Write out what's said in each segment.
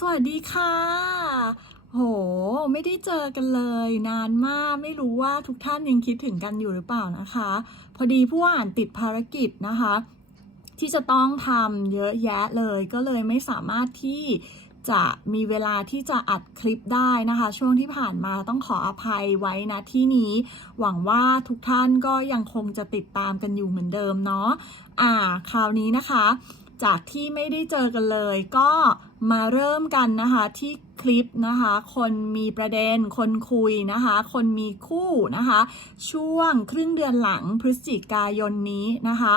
สวัสดีค่ะ โห ไม่ได้เจอกันเลย นานมากไม่รู้ว่าทุกท่านยังคิดถึงกันอยู่หรือเปล่านะคะ พอดีผู้อ่านติดภารกิจนะคะ ที่จะต้องทำเยอะแยะเลย ก็เลยไม่สามารถที่จะมีเวลาที่จะอัดคลิปได้นะคะ ช่วงที่ผ่านมาต้องขออภัยไว้นะที่นี้ หวังว่าทุกท่านก็ยังคงจะติดตามกันอยู่เหมือนเดิมเนาะอ่า คราวนี้นะคะ จากที่ไม่ได้เจอกันเลย ก็มาเริ่มกันนะคะที่คลิปนะคะ คนมีประเด็น คนคุยนะคะ คนมีคู่นะคะ ช่วงครึ่งเดือนหลังพฤศจิกายนนี้นะคะ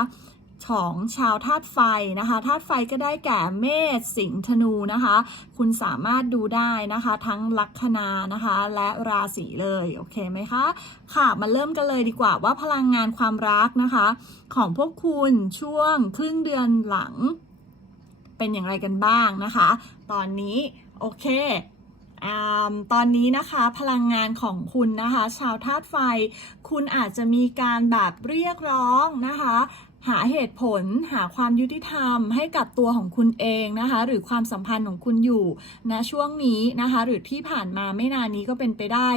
ของชาวธาตุไฟนะคะธาตุไฟก็ได้แก่เมษสิงห์ธนูนะคะ คุณสามารถดูได้นะคะ ทั้งลัคนานะคะ และราศีเลยโอเคไหมคะค่ะมาเริ่มกันเลยดีกว่าว่าพลังงานความรักนะคะ ของพวกคุณช่วงครึ่งเดือนหลัง เป็นอย่างไรกันบ้างนะคะ ตอนนี้โอเค ตอนนี้นะคะพลังงานของคุณนะคะ ชาวธาตุไฟ คุณอาจจะมีการแบบเรียกร้องนะคะหาเหตุผลหาความยุติธรรมให้กับตัวของคุณเองนะคะ หรือความสัมพันธ์ของคุณอยู่ณช่วงนี้นะคะ หรือที่ผ่านมาไม่นานนี้ก็เป็นไปได้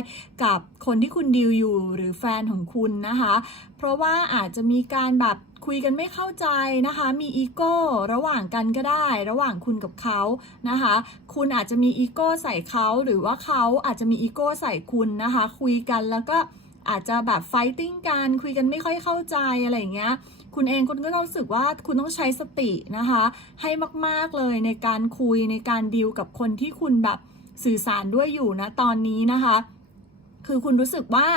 กับคนที่คุณดีลอยู่หรือแฟนของคุณนะคะ เพราะว่าอาจจะมีการแบบ คุยกันไม่เข้าใจนะคะ มีอีโก้ระหว่างกันก็ได้ ระหว่างคุณกับเขานะคะ คุณอาจจะมีอีโก้ใส่เขาหรือว่าเขาอาจจะมีอีโก้ใส่คุณนะคะ คุยกันแล้วก็อาจจะแบบไฟติ้งกันคุยกันไม่ค่อยเข้าใจอะไรอย่างเงี้ยคุณเองคุณก็ต้องรู้สึกว่าคุณต้องใช้สตินะคะ ให้มากๆเลยในการคุยในการดีลกับคนที่คุณแบบสื่อสารด้วยอยู่นะตอนนี้นะคะ คือคุณรู้สึกว่า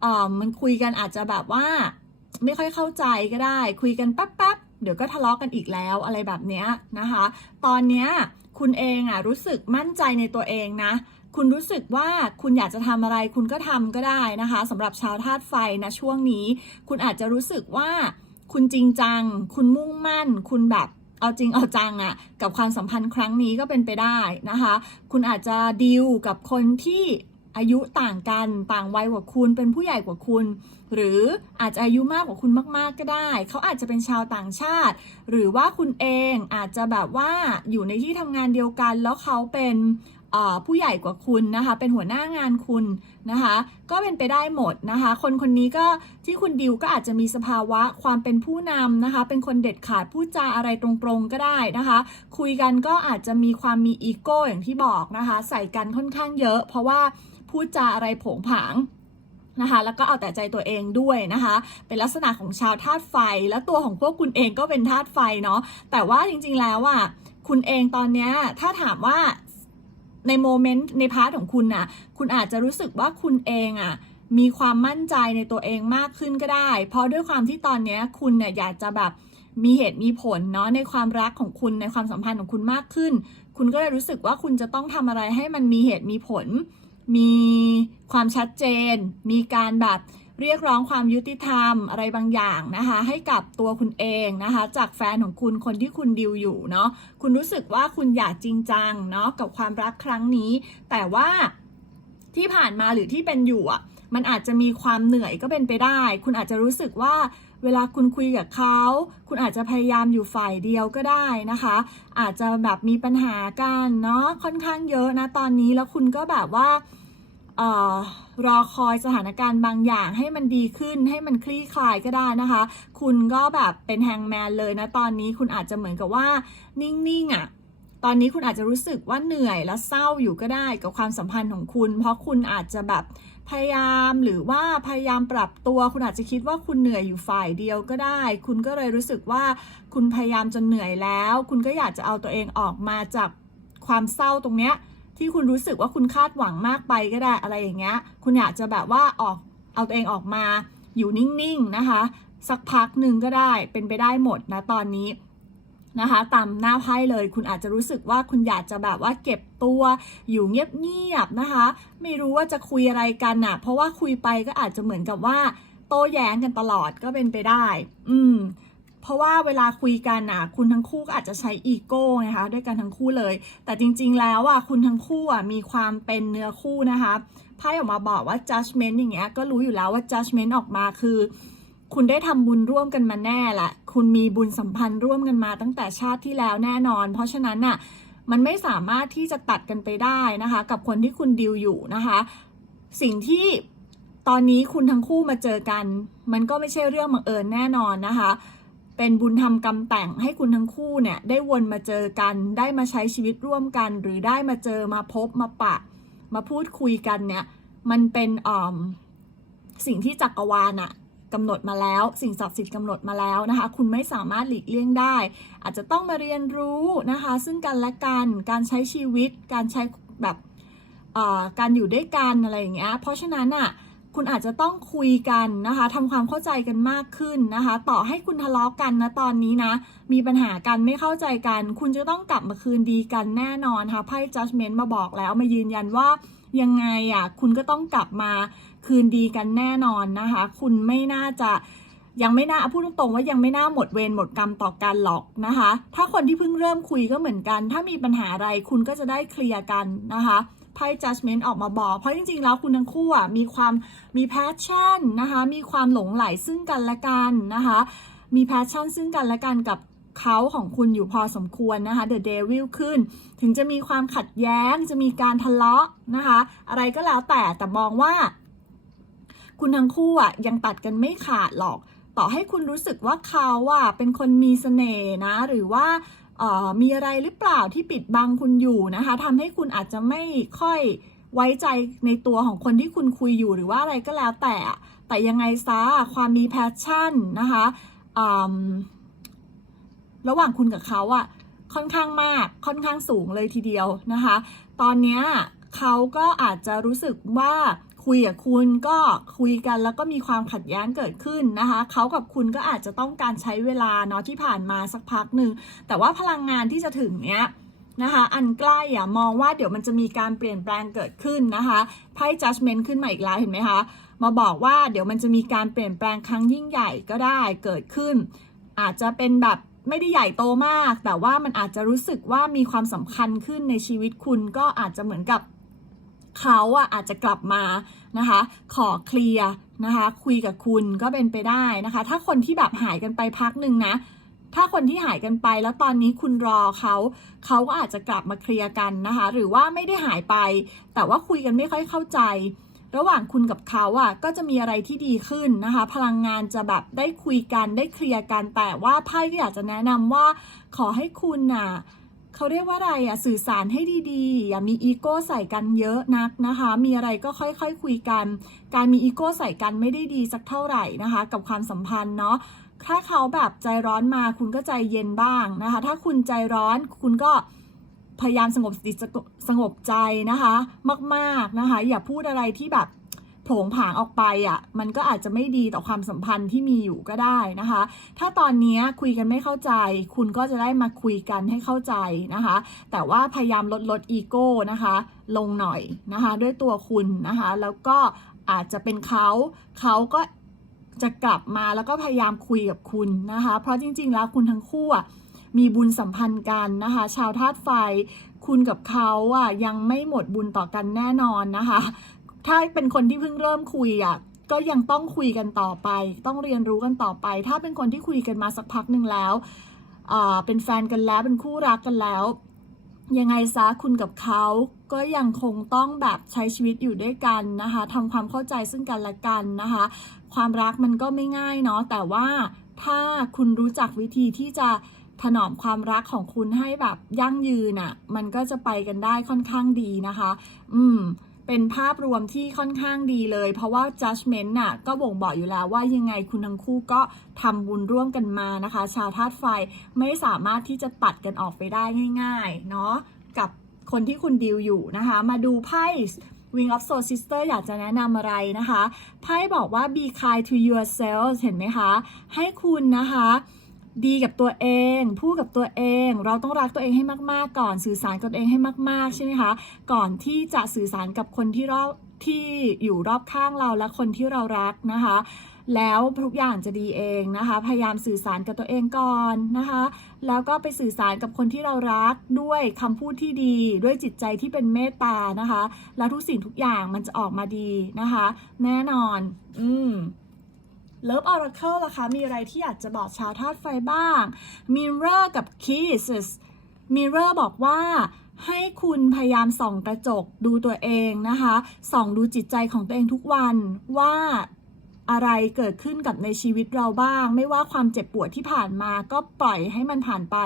เออมันคุยกันอาจจะแบบว่า ไม่ค่อยเข้าใจก็ได้ คุยกันแป๊บๆเดี๋ยวก็ทะเลาะกันอีกแล้วอะไรแบบเนี้ยนะคะ ตอนเนี้ยคุณเองอะรู้สึกมั่นใจในตัวเองนะ คุณรู้สึกว่าคุณอยากจะทำอะไรคุณก็ทำก็ได้นะคะสำหรับชาวธาตุไฟนะช่วงนี้ คุณอาจจะรู้สึกว่าคุณจริงจัง คุณมุ่งมั่น คุณแบบเอาจริงเอาจังอะกับความสัมพันธ์ครั้งนี้ก็เป็นไปได้นะคะ คุณอาจจะดีลกับคนที่ อายุต่างกันต่างวัยกว่าคุณเป็นผู้ใหญ่กว่าคุณ หรืออาจจะอายุมากกว่าคุณมาก ๆ ก็ได้ เขาอาจจะเป็นชาวต่างชาติ หรือว่าคุณเองอาจจะแบบว่าอยู่ในที่ทำงานเดียวกัน แล้วเขาเป็นผู้ใหญ่กว่าคุณนะคะ เป็นหัวหน้างานคุณนะคะ ก็เป็นไปได้หมดนะคะ คนคนนี้ก็ที่คุณดิวก็อาจจะมีสภาวะความเป็นผู้นำนะคะ เป็นคนเด็ดขาดพูดจาอะไรตรงๆก็ได้นะคะ คุยกันก็อาจจะมีความมีอีโก้อย่างที่บอกนะคะ ใส่กันค่อนข้างเยอะ เพราะว่า พูดจาอะไรผงผางนะคะแล้วก็เอาแต่ใจตัวเองด้วยนะคะ เป็นลักษณะของชาวธาตุไฟ และตัวของพวกคุณเองก็เป็นธาตุไฟเนาะแต่ว่าจริงๆแล้วอะคุณเองตอนเนี้ยถ้าถามว่าในโมเมนต์ในพาร์ทของคุณน่ะคุณอาจจะรู้สึกว่าคุณเองอะมีความมั่นใจในตัวเองมากขึ้นก็ได้ เพราะด้วยความที่ตอนเนี้ยคุณเนี่ยอยากจะแบบมีเหตุมีผลเนาะในความรักของคุณในความสัมพันธ์ของคุณมากขึ้น คุณก็เลยรู้สึกว่าคุณจะต้องทำอะไรให้มันมีเหตุมีผล มีความชัดเจน มีการแบบเรียกร้องความยุติธรรมอะไรบางอย่างนะคะ ให้กับตัวคุณเองนะคะ จากแฟนของคุณคนที่คุณดิวอยู่เนาะคุณรู้สึกว่าคุณอยากจริงจังเนาะกับความรักครั้งนี้ แต่ว่าที่ผ่านมาหรือที่เป็นอยู่อะมันอาจจะมีความเหนื่อยก็เป็นไปได้ คุณอาจจะรู้สึกว่า เวลาคุณคุยกับเขา คุณอาจจะพยายามอยู่ฝ่ายเดียวก็ได้นะคะ อาจจะแบบมีปัญหากันเนาะค่อนข้างเยอะนะตอนนี้แล้วคุณก็แบบว่าเออรอคอยสถานการณ์บางอย่างให้มันดีขึ้นให้มันคลี่คลายก็ได้นะคะ คุณก็แบบเป็นแฮงแมนเลยนะตอนนี้คุณอาจจะเหมือนกับว่านิ่งๆอะตอนนี้คุณอาจจะรู้สึกว่าเหนื่อยและเศร้าอยู่ก็ได้กับความสัมพันธ์ของคุณ เพราะคุณอาจจะแบบ พยายามหรือว่าพยายามปรับตัวคุณอาจจะคิดว่าคุณเหนื่อยอยู่ฝ่ายเดียวก็ได้ คุณก็เลยรู้สึกว่าคุณพยายามจนเหนื่อยแล้ว คุณก็อยากจะเอาตัวเองออกมาจากความเศร้าตรงเนี้ยที่คุณรู้สึกว่าคุณคาดหวังมากไปก็ได้อะไรอย่างเงี้ย คุณอยากจะแบบว่าออกเอาตัวเองออกมาอยู่นิ่งๆนะคะ สักพักหนึ่งก็ได้เป็นไปได้หมดนะตอนนี้ นะคะ ตามหน้าไพ่เลย คุณอาจจะรู้สึกว่าคุณอยากจะแบบว่าเก็บตัวอยู่เงียบๆนะคะ ไม่รู้ว่าจะคุยอะไรกันอะ เพราะว่าคุยไปก็อาจจะเหมือนกับว่า โต้แย้งกันตลอดก็เป็นไปได้ อืมเพราะว่าเวลาคุยกันอะคุณทั้งคู่ก็อาจจะใช้อีโก้นะคะด้วยกันทั้งคู่เลย แต่จริงๆแล้วอะคุณทั้งคู่อะมีความเป็นเนื้อคู่นะคะไพ่ออกมาบอกว่า judgment อย่างเงี้ยก็รู้อยู่แล้วว่า judgment ออกมาคือ คุณได้ทำบุญร่วมกันมาแน่ละคุณมีบุญสัมพันธ์ร่วมกันมาตั้งแต่ชาติที่แล้วแน่นอน เพราะฉะนั้นน่ะมันไม่สามารถที่จะตัดกันไปได้นะคะ กับคนที่คุณดิวอยู่นะคะ สิ่งที่ตอนนี้คุณทั้งคู่มาเจอกัน มันก็ไม่ใช่เรื่องบังเอิญแน่นอนนะคะ เป็นบุญทำกรรมแต่งให้คุณทั้งคู่เนี่ยได้วนมาเจอกัน ได้มาใช้ชีวิตร่วมกัน หรือได้มาเจอมาพบมาปะ มาพูดคุยกันเนี่ย มันเป็นอ่อมสิ่งที่จักรวาลอะ กำหนดมาแล้ว สิ่งศักดิ์สิทธิ์กำหนดมาแล้วนะคะ คุณไม่สามารถหลีกเลี่ยงได้ อาจจะต้องมาเรียนรู้นะคะ ซึ่งกันและกันการใช้ชีวิต การใช้แบบการอยู่ด้วยกันอะไรอย่างเงี้ยเพราะฉะนั้นอะคุณอาจจะต้องคุยกันนะคะทำความเข้าใจกันมากขึ้นนะคะ ต่อให้คุณทะเลาะกันนะตอนนี้นะ มีปัญหากันไม่เข้าใจกัน คุณจะต้องกลับมาคืนดีกันแน่นอนค่ะไพ่ judgment มาบอกแล้วมายืนยันว่ายังไงอะคุณก็ต้องกลับมา คืนดีกันแน่นอนนะคะ คุณไม่น่าจะยังไม่น่าพูดตรงๆว่ายังไม่น่าหมดเวรหมดกรรมต่อกันหรอกนะคะ ถ้าคนที่เพิ่งเริ่มคุยก็เหมือนกัน ถ้ามีปัญหาอะไรคุณก็จะได้เคลียร์กันนะคะไพ่ judgment ออกมาบอก เพราะจริงๆ แล้วคุณทั้งคู่อะมีความมี passion นะคะ มีความหลงไหลซึ่งกันและกันนะคะ มี passion ซึ่งกันและกันกับเขาของคุณอยู่พอสมควรนะคะ The Devil ขึ้น ถึงจะมีความขัดแย้ง จะมีการทะเลาะนะคะ อะไรก็แล้วแต่แต่มองว่า คุณทั้งคู่อะยังตัดกันไม่ขาดหรอก ต่อให้คุณรู้สึกว่าเขาอะเป็นคนมีเสน่ห์นะ หรือว่าออมีอะไรหรือเปล่าที่ปิดบังคุณอยู่นะคะทำให้คุณอาจจะไม่ค่อยไว้ใจในตัวของคนที่คุณคุยอยู่หรือว่าอะไรก็แล้วแต่ แต่ยังไงซะความมีแพชชั่นนะคะระหว่างคุณกับเขาอะค่อนข้างมากค่อนข้างสูงเลยทีเดียวนะคะ ตอนนี้เขาก็อาจจะรู้สึกว่า คุยกับคุณก็คุยกันแล้วก็มีความขัดแย้งเกิดขึ้นนะคะเขากับคุณก็อาจจะต้องการใช้เวลาเนาะที่ผ่านมาสักพักหนึ่งแต่ว่าพลังงานที่จะถึงเนี้ยนะคะอันใกล้อะมองว่าเดี๋ยวมันจะมีการเปลี่ยนแปลงเกิดขึ้นนะคะไพ่ judgment ขึ้นมาอีกแล้วเห็นไหมคะมาบอกว่าเดี๋ยวมันจะมีการเปลี่ยนแปลงครั้งยิ่งใหญ่ก็ได้เกิดขึ้น อาจจะเป็นแบบไม่ได้ใหญ่โตมาก แต่ว่ามันอาจจะรู้สึกว่ามีความสำคัญขึ้นในชีวิตคุณก็อาจจะเหมือนกับ เขาอะอาจจะกลับมานะคะ ขอเคลียร์นะคะ คุยกับคุณก็เป็นไปได้นะคะ ถ้าคนที่แบบหายกันไปพักหนึ่งนะ ถ้าคนที่หายกันไปแล้วตอนนี้คุณรอเขา เขาก็อาจจะกลับมาเคลียร์กันนะคะ หรือว่าไม่ได้หายไป แต่ว่าคุยกันไม่ค่อยเข้าใจ ระหว่างคุณกับเขาอะก็จะมีอะไรที่ดีขึ้นนะคะ พลังงานจะแบบได้คุยกันได้เคลียร์กัน แต่ว่าไพ่ก็อยากจะแนะนำว่า ขอให้คุณน่ะ เขาเรียกว่าอะไรอะสื่อสารให้ดีๆ อย่ามีอีโก้ใส่กันเยอะนักนะคะ มีอะไรก็ค่อยๆคคุยกัน การมีอีโก้ใส่กันไม่ได้ดีสักเท่าไหร่นะคะ กับความสัมพันธ์เนาะถ้าเขาแบบใจร้อนมาคุณก็ใจเย็นบ้างนะคะ ถ้าคุณใจร้อนคุณก็พยายามสงบสติสงบสงบใจนะคะ มาก ๆนะคะ อย่าพูดอะไรที่แบบ โผงผางออกไปอะ่ะมันก็อาจจะไม่ดีต่อความสัมพันธ์ที่มีอยู่ก็ได้นะคะ ถ้าตอนนี้คุยกันไม่เข้าใจ คุณก็จะได้มาคุยกันให้เข้าใจนะคะ แต่ว่าพยายามลดลดอีโก้นะคะ ลงหน่อยนะคะด้วยตัวคุณนะคะ แล้วก็อาจจะเป็นเขาเขาก็จะกลับมาแล้วก็พยายามคุยกับคุณนะคะ เพราะจริง ๆ แล้วคุณทั้งคู่มีบุญสัมพันธ์กันนะคะ ชาวธาตุไฟ คุณกับเขาอะยังไม่หมดบุญต่อกันแน่นอนนะคะ ถ้าเป็นคนที่เพิ่งเริ่มคุยอะก็ยังต้องคุยกันต่อไป ต้องเรียนรู้กันต่อไป ถ้าเป็นคนที่คุยกันมาสักพักหนึ่งแล้วเป็นแฟนกันแล้วเป็นคู่รักกันแล้ว ยังไงซะคุณกับเขาก็ยังคงต้องแบบใช้ชีวิตอยู่ด้วยกันนะคะทำความเข้าใจซึ่งกันและกันนะคะ ความรักมันก็ไม่ง่ายเนาะแต่ว่าถ้าคุณรู้จักวิธีที่จะถนอมความรักของคุณให้แบบยั่งยืนอะ่ะ มันก็จะไปกันได้ค่อนข้างดีนะคะ อืม เป็นภาพรวมที่ค่อนข้างดีเลย เพราะว่า judgment น่ะก็บ่งบอกอยู่แล้วว่ายังไงคุณทั้งคู่ก็ทำบุญร่วมกันมานะคะ ชาวธาตุไฟไม่สามารถที่จะตัดกันออกไปได้ง่ายๆ เนาะกับคนที่คุณดีลอยู่นะคะ มาดูไพ่ Wing of Soul Sister อยากจะแนะนำอะไรนะคะ ไพ่บอกว่า be kind to yourself เห็นไหมคะ ให้คุณนะคะ ดีกับตัวเอง พูดกับตัวเอง เราต้องรักตัวเองให้มาก ๆ ก่อนสื่อสารกับตัวเองให้มาก ๆ ใช่ไหมคะ ก่อนที่จะสื่อสารกับคนที่รอบที่อยู่รอบข้างเราและคนที่เรารักนะคะ แล้วทุกอย่างจะดีเองนะคะ พยายามสื่อสารกับตัวเองก่อนนะคะ แล้วก็ไปสื่อสารกับคนที่เรารักด้วยคำพูดที่ดี ด้วยจิตใจที่เป็นเมตตานะคะ แล้วทุกสิ่งทุกอย่างมันจะออกมาดีนะคะ แน่นอน อืม เลิฟออร์เคิลล่ะคะ มีอะไรที่อยากจะบอกชาวธาตุไฟบ้าง Mirror กับ Kisses Mirror บอกว่าให้คุณพยายามส่องกระจกดูตัวเองนะคะ ส่องดูจิตใจของตัวเองทุกวันว่า อะไรเกิดขึ้นกับในชีวิตเราบ้าง ไม่ว่าความเจ็บปวดที่ผ่านมาก็ปล่อยให้มันผ่านไป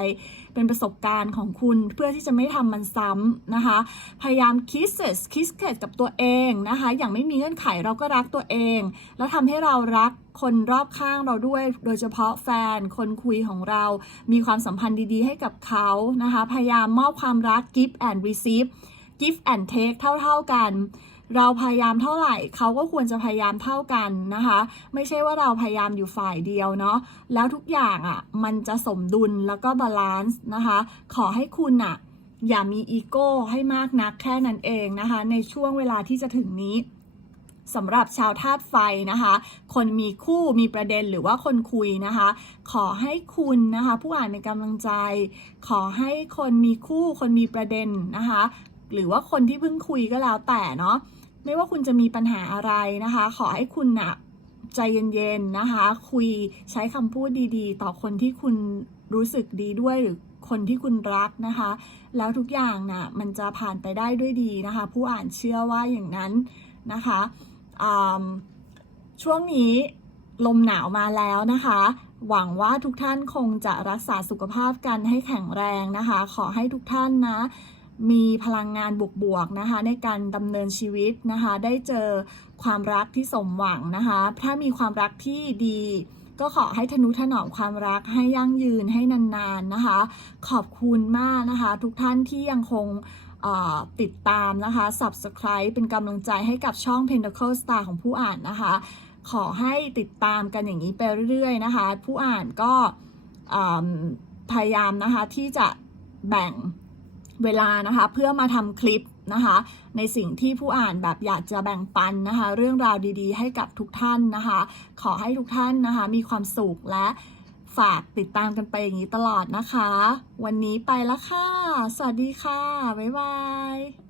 เป็นประสบการณ์ของคุณเพื่อที่จะไม่ทำมันซ้ำนะคะ พยายาม kisses kiss กับตัวเองนะคะ อย่างไม่มีเงื่อนไขเราก็รักตัวเอง แล้วทำให้เรารักคนรอบข้างเราด้วย โดยเฉพาะแฟน คนคุยของเรา มีความสัมพันธ์ดีๆ ให้กับเขานะคะ พยายามมอบความรัก give and receive give and take เท่า ๆกัน เราพยายามเท่าไหร่เขาก็ควรจะพยายามเท่ากันนะคะ ไม่ใช่ว่าเราพยายามอยู่ฝ่ายเดียวเนาะแล้วทุกอย่างอะ่ะมันจะสมดุลแล้วก็บาลานซ์นะคะ ขอให้คุณอะอย่ามีอีโก้ให้มากนักแค่นั้นเองนะคะ ในช่วงเวลาที่จะถึงนี้สำหรับชาวธาตุไฟนะคะ คนมีคู่มีประเด็นหรือว่าคนคุยนะคะ ขอให้คุณนะคะ ผู้อ่านในกำลังใจ ขอให้คนมีคู่คนมีประเด็นนะคะ หรือว่าคนที่เพิ่งคุยก็แล้วแต่เนาะ ไม่ว่าคุณจะมีปัญหาอะไรนะคะ ขอให้คุณนะใจเย็นๆนะคะ คุยใช้คำพูดดีๆ ต่อคนที่คุณรู้สึกดีด้วยหรือคนที่คุณรักนะคะ แล้วทุกอย่างนะมันจะผ่านไปได้ด้วยดีนะคะ ผู้อ่านเชื่อว่าอย่างนั้นนะคะช่วงนี้ลมหนาวมาแล้วนะคะ หวังว่าทุกท่านคงจะรักษาสุขภาพกันให้แข็งแรงนะคะ ขอให้ทุกท่านนะ มีพลังงานบวกๆนะคะ ในการดำเนินชีวิตนะคะ ได้เจอความรักที่สมหวังนะคะ ถ้ามีความรักที่ดีก็ขอให้ทนุถนอมความรักให้ยั่งยืนให้นานๆนะคะ ขอบคุณมากนะคะ ทุกท่านที่ยังคงติดตามนะคะ subscribe เป็นกำลังใจให้กับช่อง Pentacle Star ของผู้อ่านนะคะ ขอให้ติดตามกันอย่างนี้ไปเรื่อยๆนะคะ ผู้อ่านก็พยายามนะคะที่จะแบ่ง เวลานะคะ เพื่อมาทำคลิปนะคะ ในสิ่งที่ผู้อ่านแบบอยากจะแบ่งปันนะคะ เรื่องราวดีๆ ให้กับทุกท่านนะคะ ขอให้ทุกท่านนะคะ มีความสุขและฝากติดตามกันไปอย่างนี้ตลอดนะคะ วันนี้ไปละค่ะ สวัสดีค่ะ บ๊ายบาย